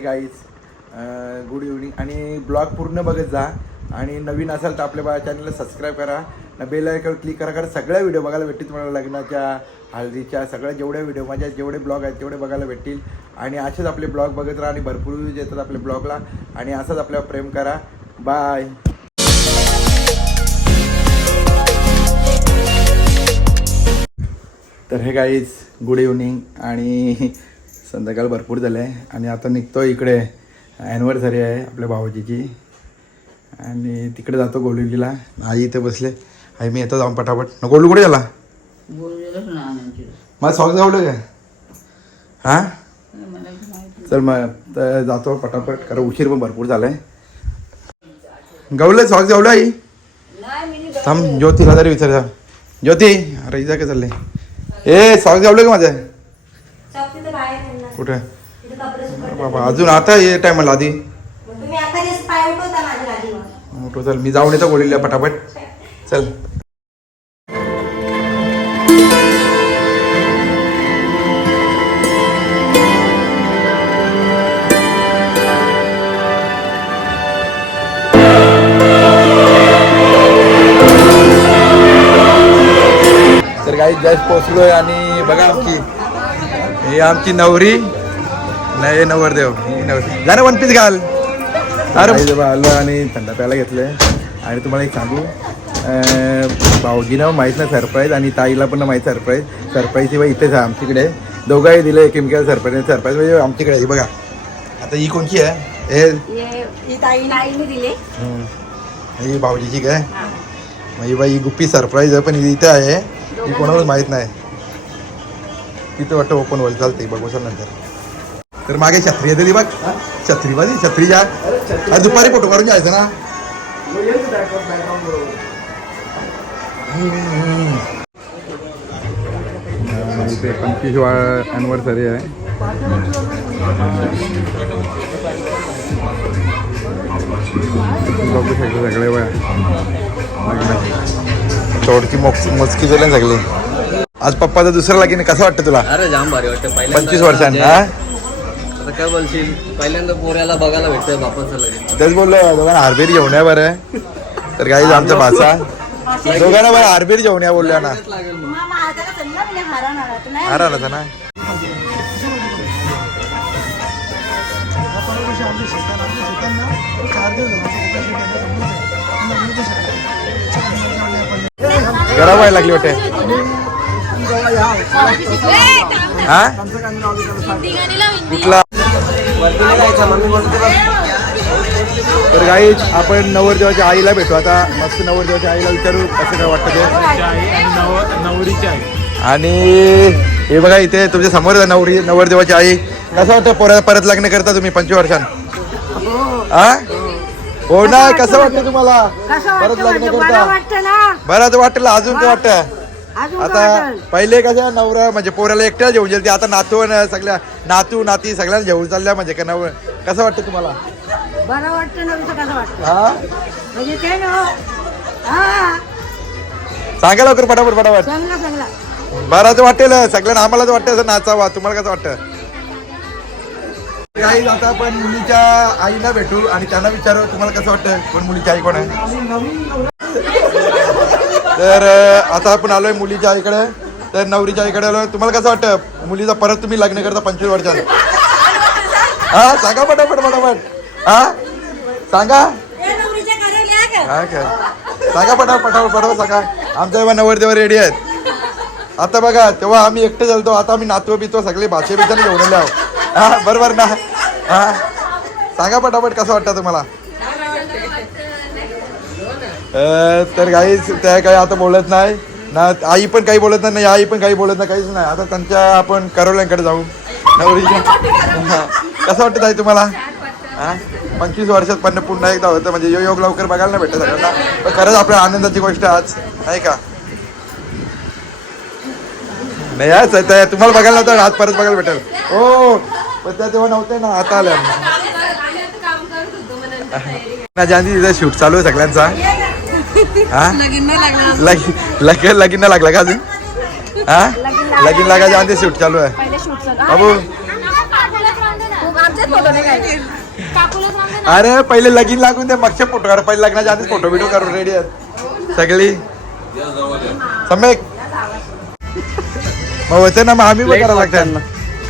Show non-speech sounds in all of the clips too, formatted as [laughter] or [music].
Guys good evening आणि blog पूर्ण बघत जा. आणि नवीन असाल तर आपल्या बा चॅनलला सबस्क्राईब करा. बेल आयकॉन क्लिक करा कारण सगळ्या व्हिडिओ बघायला भेटतील तुम्हाला लग्नाच्या हळदीच्या सगळ्या जेवढ्या व्हिडिओ माझ्या जेवढे ब्लॉग आहेत तेवढे बघायला भेटतील. आणि असेच आपले ब्लॉग बघत राहा आणि भरपूर व्ह्यूज येतात आपल्या ब्लॉगला आणि असंच आपल्यावर प्रेम करा. बाय तर हे गाईज गुड इव्हनिंग आणि संध्याकाळ भरपूर झालं आहे. आणि आता निघतो इकडे ॲनिव्हर्सरी आहे आपल्या भाऊजीची. आणि तिकडे जातो गोलुलीला आई इथे बसले. आई मी येतो जाऊन पटापट. न गोलू कुठे झाला मला सॉक जावलं काय हां? चल मग जातो पटापट. कारण उशीर पण भरपूर झालाय. गवलं सॉक जावलं आई? थांब ज्योतीला तरी विचार जा. ज्योती अरे इजा काय चाललंय ए सॉक जावलं का माझं? कुठे? बाबा अजून आता ये टायमाला आधी. मोठं चल मी जाऊन येतो गोळीला पटापट. चल. तर काही जस्ट पोचलोय आणि बघा ही आमची नवरी. नाही नवरदेव ही नवरी. जा ना वन पीस घाल. अरे जेव्हा आलो आणि थंड प्यायला घेतलंय आणि तुम्हाला एक सांगू. अं, भाऊजीनं माहीत नाही सरप्राईज आणि ताईला पण माहीत सरप्राईज सरप्राईज शिवाय इथेच आहे आमच्याकडे. दोघंही दिले केमिकल सरप्राईज सरप्राईज म्हणजे आमच्याकडे आहे. ही बघा. आता ही कोणची आहे? हे? ही ताई आईने दिले. हम्म. ही भाऊजीची काय? मग ही बाई ही गुप्पी सरप्राईज आहे पण ही इथे आहे. ही कोणालाच माहीत नाही. तिथे वाटतं ओपन होईल चालते बघू सर नंतर. तर मागे छत्री आहे तरी बघ. छत्री बाजी छत्री या आज दुपारी फोटो काढून जायचं ना. इथे पंचवीस वा ॲनिव्हर्सरी आहे बघू शकतो सगळे मोक मोजकी झाली सगळी. आज पप्पाचा दुसरा लागीन कसं वाटतं तुला? अरे जाम भारी वाटतं. पहिल्यांदा पंचवीस वर्षांनी हा? आता काय बोलशील? पहिल्यांदा पोऱ्याला बघायला भेटतंय बापाचं लगेच तेच बोललो दोघांना हारबीर घेऊन या बरं. तर काही आमचा भाषा दोघांना बरं हारबीर घेऊन या बोलल्या ना. लागेल मग. मामा आता का चालला म्हणजे हरवणार आता नाही हारा ना ना. गरम व्हायला लागली वाटते. हा कुठला? तर काही आपण नवरदेवाच्या आईला भेटू. आता मस्त नवरदेवाच्या आईला विचारू कसं काय वाटतं ते? आणि हे बघा इथे तुमच्यासमोर नवरी नवरदेवाची आई. कसं वाटतं परत परत लग्न करता तुम्ही पंचवीस वर्षां हा हो ना कसं वाटतं तुम्हाला? परत लग्न करता? वाटतं ना. बरं वाटलं अजून काय वाटतं आता पहिले कसं नवरा म्हणजे पोराला एकट्याला घेऊन गेली आता नातू आणि सगळ्या नातू नाती सगळ्यांना घेऊन चालल्या म्हणजे का नव कसं वाटतं तुम्हाला? बरं वाटतं कसं हा? म्हणजे ते ना हा. सांगा लवकर पटापट पटापट. चांगला चांगला बरं तर वाटेल सगळ्यांना आम्हाला तर वाटतं असं नाचावा. तुम्हाला कसं वाटतं? काही आता आपण मुलीच्या आईला भेटू आणि त्यांना विचारू तुम्हाला कसं वाटतं? कोण मुलीची आई कोण आहे? तर आता आपण आलोय मुलीच्या आईकडे तर नवरीच्या आईकडे आलोय. तुम्हाला कसं वाटतं? मुलीचा परत तुम्ही लग्न करता पंचवीस वर्षांनी. हा सांगा पटापट पटापट. हा? सांगा? हा काय? सांगा पटापट पटापट पटापट सांगा. आमच्या तेव्हा नवरदेव रेडी आहेत. आता बघा तेव्हा आम्ही एकटे चालतो. आता आम्ही नातू बितो सगळे भाषे बिचाने घेऊन आहोत हा बरोबर ना? हा? सांगा पटापट कसं वाटतं तुम्हाला? तर काही त्या काही आता बोलत नाही. ना आई पण काही बोलत नाही ना आई पण काही बोलत नाही काहीच नाही. आता त्यांच्या आपण करवल्यांकडे जाऊ. नवरीच्या. कसं वाटतं ताई तुम्हाला? पंचवीस वर्षात पण पुन्हा एकदा होतं म्हणजे यो योग लवकर बघायला नाही भेटत सगळ्यांना. पण खरंच आपल्या आनंदाची गोष्ट आहे आज नाही का? नाही आज त्या- तुम्हाला बघायला नव्हतं आज परत बघायला भेटेल. हो पण त्या तेव्हा नव्हते ना आता आल्या. [laughs] तिथं शूट चालू आहे सगळ्यांचा. हा? लगीन लगीन लागला का अजून? हा? लगीन लागायच्या आधी शूट चालू आहे. बाबू. अरे पहिले लगीन लागून दे मागचे फोटो काढ. पहिले लग्नाच्या आधीच फोटो बिटो करून रेडी आहेत. सगळी. सम्यक. मग होते ना मग आम्ही पण करावं लागतं?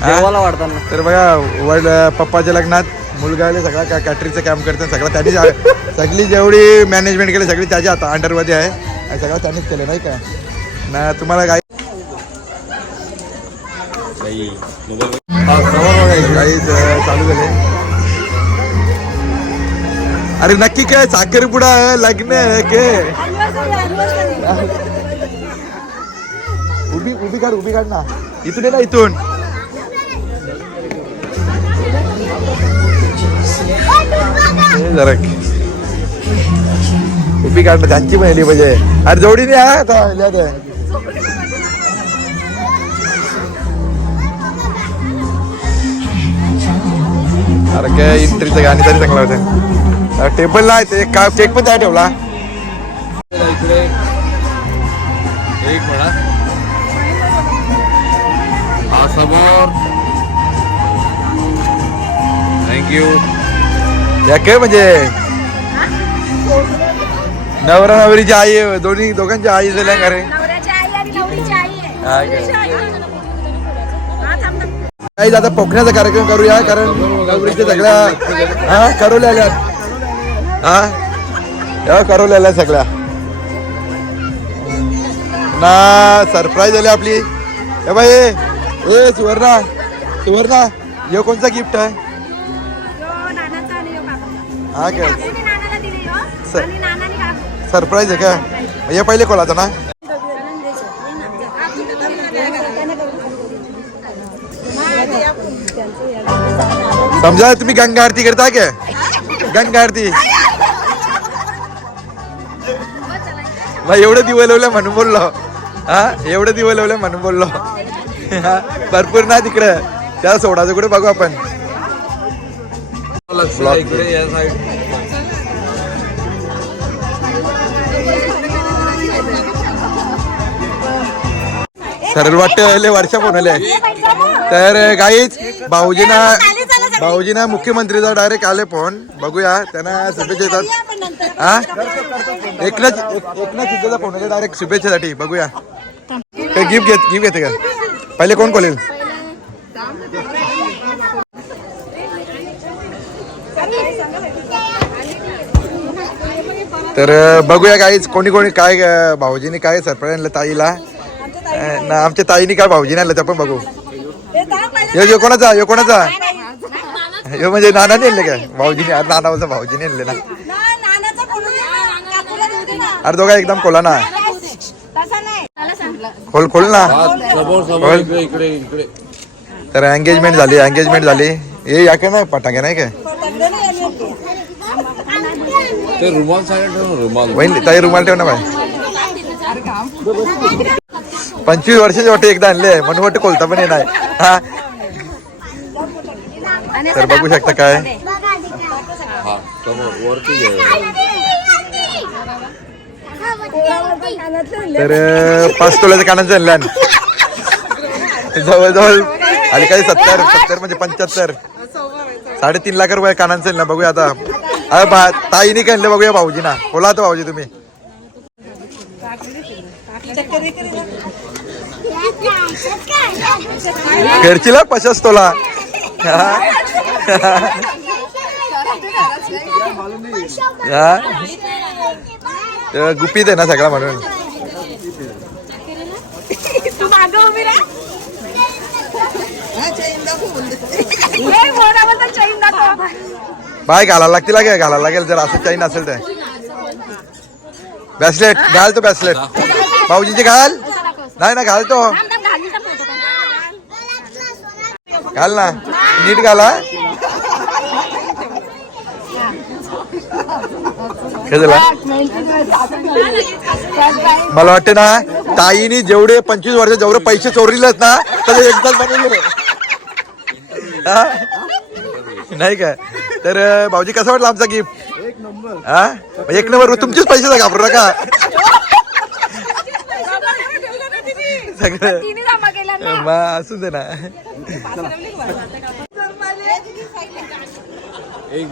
देवाला वाढताना तर बघा वड पप्पाच्या लग्नात मुलगा आले सगळा का कॅटरिंगचं काम करतात सगळं त्यांनी सगळी जेवढी मॅनेजमेंट केली सगळी त्याच्या आता अंडरमध्ये आहे. आणि सगळं त्यांनीच केलं नाही का? ना तुम्हाला काय काही चालू झाले अरे नक्की काय? साखरपुडा आहे लग्न आहे के? उभी उभी काढ उभी काढ ना. इथून ना इथून. जरा उभी काढणं त्यांची पण पाहिजे म्हणजे. अरे जोडीने आहे आता अरे काय इंट्रीचं गाणी तरी चांगलं होतं. टेबल नाही ते का चेक पण त्या ठेवला. इकडे एक म्हणा. हा समोर. थँक्यू या काय म्हणजे नवरा नवरीची आई आहे, दोन्ही दोघांची आई झाल्या का रे? हा. काही आता पोखण्याचा कार्यक्रम करूया कारण नवरीच्या सगळ्या हा करवल्या हा? करवल्या सगळ्या. ना सरप्राईज आली आपली. ए बाई ए सुवर्णा सुवर्णा हे कोणचा गिफ्ट आहे? हा काय काकूने नानाला दिली यो स- आणि नानाने काकू सरप्राईज आहे का? हे पहिले कोणाचा ना? समजा तुम्ही गंगा आरती करता काय गंगा आरती. मग एवढं दिवं लावलं म्हणून बोललो. हा? एवढं दिवं लावलं म्हणून बोललो. हा, भरपूर ना तिकडं. त्या सोडाचं कुठे बघू आपण? या साईड सरळ वाटतं लय वर्षा फोन आले. तर गाईच भाऊजीना भाऊजीना मुख्यमंत्रीचा डायरेक्ट आले फोन बघूया त्यांना शुभेच्छा येतात हा एकनाथ एकनाथ शिंदेचा फोन आले डायरेक्ट शुभेच्छेसाठी. बघूया. काय गिफ्ट घेत गिफ्ट घेते का? पहिले कोण खोलेल तर बघूया काहीच कोणी कोणी काय भाऊजीने काय सरप्राईज आणलं ताईला. ना आमच्या ताईने काय भाऊजीने आणलं ते पण बघू. यो यो कोणाचा? यो कोणाचा? [laughs] यो म्हणजे नानाने आणले काय भाऊजीने अरे नानाचा भाऊजीने आणले ना. अरे दोघा एकदम खोला ना. तसा नाही. खोल खोल ना. समोर समोर इकडे इकडे इकडे. तर एंगेजमेंट झाली एंगेजमेंट झाली. हे या काय नाही? पटांगे नाही काय ते रुमाल साईड ठेव ना, रुमाल. वहीन ताई रुमाल ठेव ना बाय पंचवीस वर्षाची वाटे एकदा आणले म्हणून वाटतं कोलता पण येणार हा. तर बघू शकता काय. हा समोर वरती घे. तर अं, पाच तोल्याचं कानाचं आणलं जवळजवळ आली काही सत्तर सत्तर म्हणजे पंच्याहत्तर. साडेतीन लाख रुपये कानांचं आणलं बघूया आता. अरे बा ताईने आणलं बघूया भाऊजीना. बोला तो भाऊजी तुम्ही. घरचीला पचास तोला हा? हा? तर गुपित आहे ना सगळा म्हणून तू मागं उभी राहा. ए, मोराबद्दल चैन दाखव. बाय घालायला लागतील लागेल घालायला लागेल जर असं चाईन असेल तर. बॅसलेट घाल तो ब्रेसलेट भाऊजीचे घाल. नाही ना घालतो घाल ना. नीट घाला. मला वाटतं ना ताईनी जेवढे पंचवीस वर्ष जेवढे पैसे चोरलेत ना तर एकदाच बनवले नाही काय तर भाऊजी कसं वाटलं आमचा गिफ्ट एक नंबर. हा? एक नंबर तुमचेच पैसे घाबरू नका. सगळं तिने जमा केला ना. असू दे ना. एक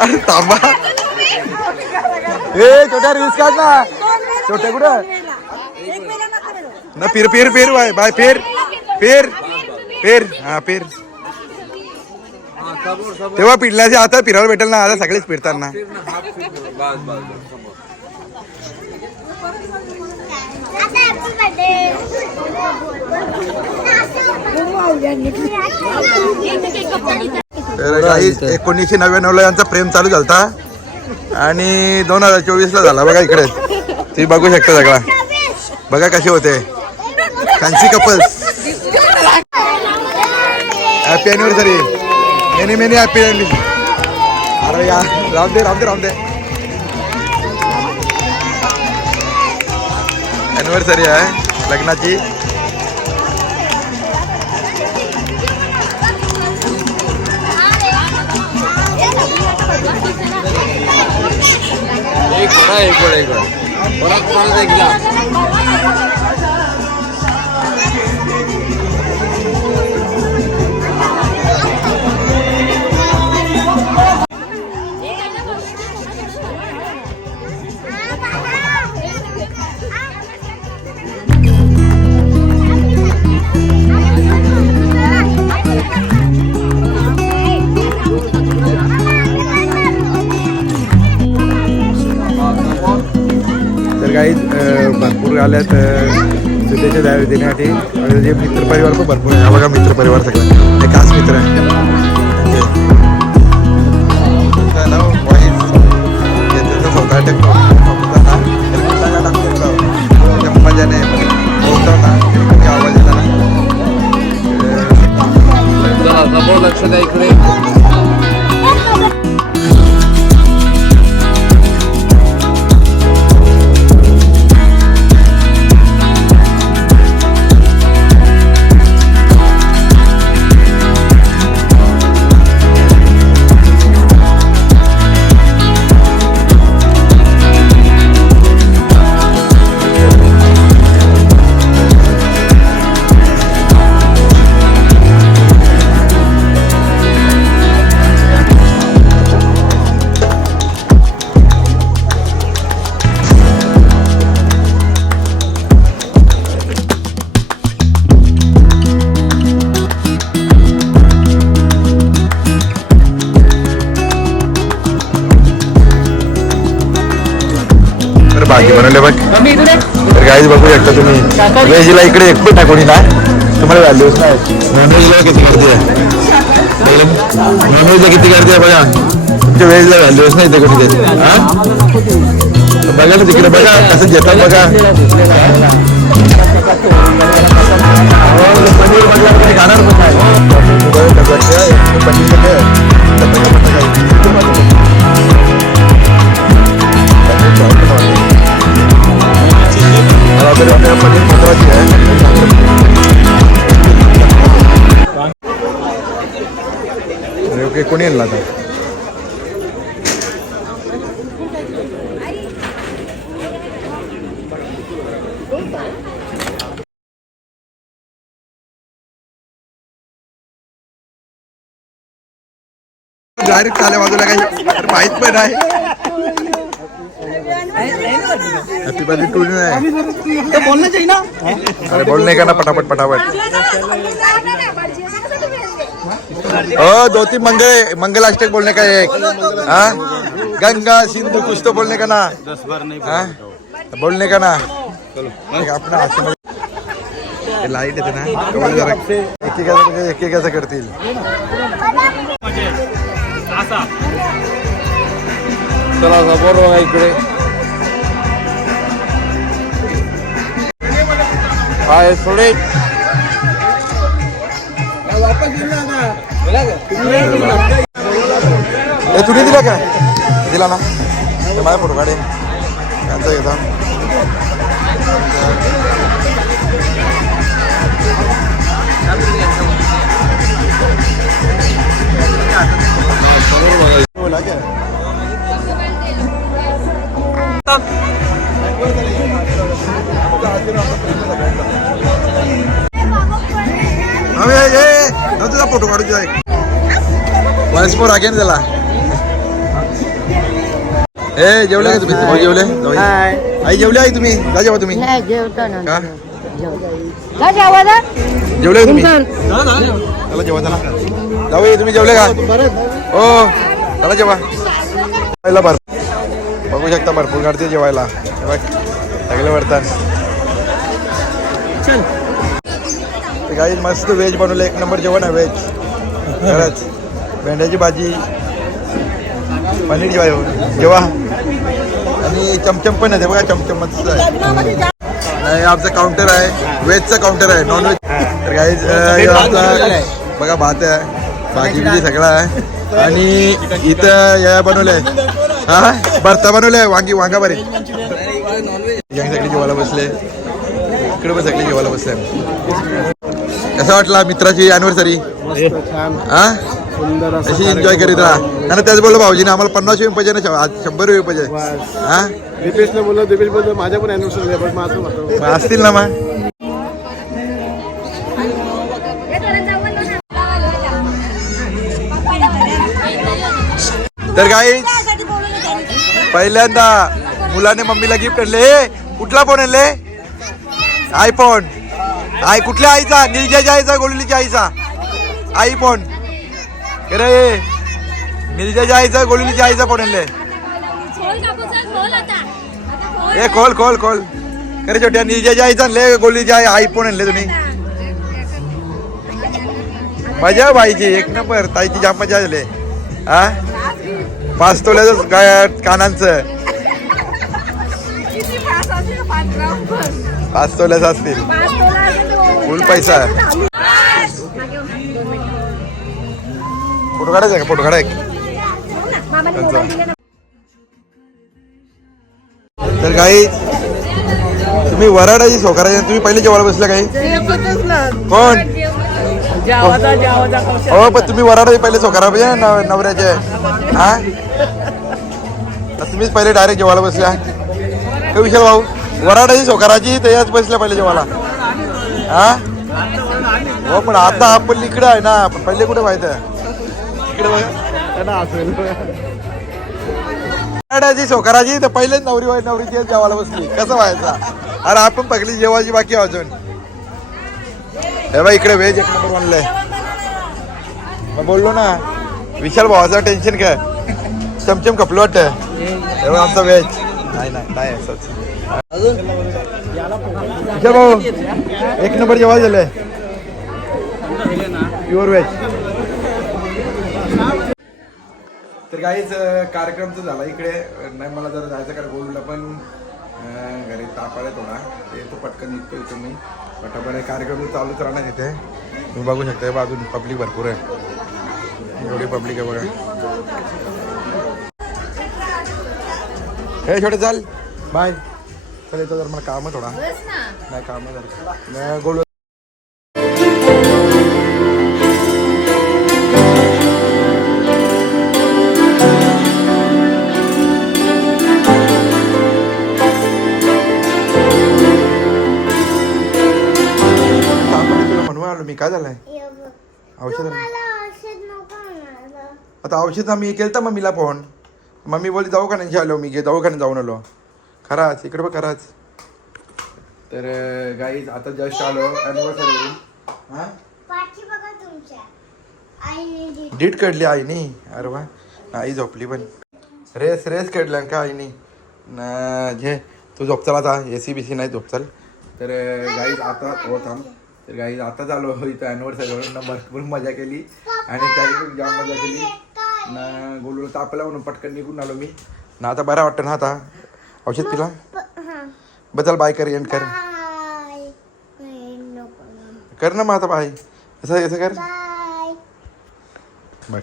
अरे थांबा. ए छोट्या रिस्क काढ ना. छोट्या कुठं? ना फिर फिर फिर बाय बाय फिर फिर फिर. हा फिर. तेव्हा पिढल्याचे आता फिरायला भेटेल ना आता सगळेच फिरतात ना तर काही एकोणीसशे नव्याण्णवला यांचा प्रेम चालू झालता. आणि दोन हजार चोवीस ला झाला. बघा इकडे. तुम्ही बघू शकता सगळा. बघा कसे होते. Fancy couples happy anniversary many many happy अरे या राम दे राम दे राम दे. अॅनिव्हर्सरी आहे लग्नाची. एक घोडा एक घोडा एक गाईज भरपूर आल्यात शुद्धेच्या द्यावे देण्यासाठी जे मित्रपरिवार पण भरपूर आहे बघा मित्रपरिवार सगळं ते खास मित्र आहे त्यांचे. तुमचं इकडे एक पण टाकून ना तुम्हाला व्हॅल्यूच नाही. नॉनव्हेजला किती गर्दी आहे नॉनव्हेजला किती गर्दी आहे बघा? तुमच्या व्हेजला व्हॅल्यूच नाही ते कोणी देत हा? बघा ना तिकडे बघा कसं घेतात बघा. पनीर म्हटलं कोणी खाणार पण नाही. आहे. पनीर ओके कोणी येईल आता? डायरेक्ट आल्या बाजूला काही माहीत पण आहे हॅपी बर्थडे टू नाही बोलना चाहिए ना। अरे बोलने का ना पटापट पटापट ओ दो तीन मंगल मंगल अष्टक बोलने का एक। हाँ गंगा सिंधु कुछ तो बोलने का ना। दस बार नहीं हाँ बोलने का ना। एक अपना लाइट येते ना। तेवढं जरा एकेकाचं एकेकाचं करतील चला समोर बघा इकडे। हाय सोडे ए तुम्ही दिला काय दिला ना. ते माझा फोटो काढे त्यांचा घेता. वॉइस आगे त्याला ए जेवले का तुम्ही? जेवले. आई जेवले आई तुम्ही? जा जेवा तुम्ही. का? का जेवले का तुम्ही? चला जेवा चला. जाऊ तुम्ही जेवले का? हो. चला जेवा. जेवायला भर बघू शकता भरपूर गाडते जेवायला. सगळे वरतात काही मस्त व्हेज बनवलं. एक नंबर जेवण आहे व्हेज खरंच. भेंड्याची भाजी पनीर जेवा जेवा. आणि चमचम पण आहे बघा चमचम आहे. नाही आमचं काउंटर आहे व्हेजचं काउंटर आहे नॉन व्हेज तर काही आमचा बघा भात आहे भाजी बिजी सगळं आहे. आणि इथं या बनवलंय. हा भरता बनवलंय वांगी वांगा बरे सगळे जेवायला बसले. इकडे पण सगळे जेवायला बसले. कसा वाटला मित्राची अॅनिव्हर्सरी हा? अशी एन्जॉय करीत राहा. आणि त्याच बोललो भाऊजीने आम्हाला पन्नास रुपये पाहिजे ना आज शंभर रुपये पाहिजे हा? दीपेशला बोललो दीपेश बोलतो माझ्या पण अॅनिव्हर्सरी असतील ना मग. तर काही पहिल्यांदा मुलाने मम्मीला गिफ्ट आणले. कुठला फोन आणले? आयफोन आई कुठल्या आईचा? निलजाच्या आईचा गोलुलीच्या आईचा? आयफोन रे निलजाच्या आईचा गोलुलीच्या आईचा आणले ए खोल खोल खोल खरे छोट्या निलजाच्या आईचा आणले गोलुलीच्या आई आयफोन आणले तुम्ही मजा बाईची एक नंबर ताईची जाम मजा झाली हा पाच तोल्याचं कानांचं पाच पण. तोल्याचं असतील फुल पैसा फोटो काढायचा का? फोटो काढाय तर काही तुम्ही वराडाची सोकाराची तुम्ही पहिले जेवायला बसल्या काही? कोण? हो पण तुम्ही वराडाची पहिले सोकारा पाहिजे नव- नवऱ्याचे. हा? तुम्हीच पहिले डायरेक्ट जेवायला बसल्या. काय विशाल भाऊ? वराडाची सोकाराची त्याच्याच बसल्या पहिले जेवायला. हा? हो पण आता आपण इकडे आहे ना पहिले कुठे माहिती आहे इकडे त्यांना असेल वराडाची सोकाराची तर पहिलेच नवरी वाईट नवरीची जेवायला बसली. कसं व्हायचा? अरे आपण पगली जेवायची बाकी अजून. हे बघ इकडे व्हेज एक नंबर बनलंय. मग बोललो ना विशाल भावाचं टेन्शन काय चमचम कपलं वाटत. हे बघ आमचा व्हेज. नाही नाही नाही असंच. विशाल भाऊ एक नंबर जेवायला झालंय प्युअर व्हेज तर काहीच कार्यक्रम तर झाला इकडे. नाही मला जरा जायचं कारण बोलूला पण घरी ताप आला थोडा. ते तो पटकन निघतो इथून मी पटापट कार्यक्रम चालूच राहणार इथे. तुम्ही बघू शकता बाजून पब्लिक भरपूर आहे. एवढी पब्लिक आहे बघा. हे छोटे चाल. बाय. चल येतो जर मला काम आहे थोडा. नाही काम आहे जरा. काय झालंय? औषध आता औषध मी केलं तर मम्मीला फोन. मम्मी बोलली दवाखान्यात आलो मी गे दवाखान्यात जाऊन आलो. खराच इकडे बघ खराच. तर गाईज आता जस्ट आलो अॅनिव्हर्सरी डीट काढली आईनी. अरे वा. आई झोपली पण. रेस रेस काढल्या का आईनी? न जे तू झोपचाल आता. ए सी बी सी नाही झोपचाल तर गाईज आता हो थांब. तर गाईज आता झालो इथं अॅनिव्हर्सरी ना भरपूर मजा केली. आणि त्याची जाम मजा केली. ना गोलू तापला म्हणून पटकन निघून आलो मी. ना आता बरा वाटतं ना आता? औषध पिला? हां बदल बाय कर एंड कर. कर ना मग आता बाय असं असं कर. बाय बघ.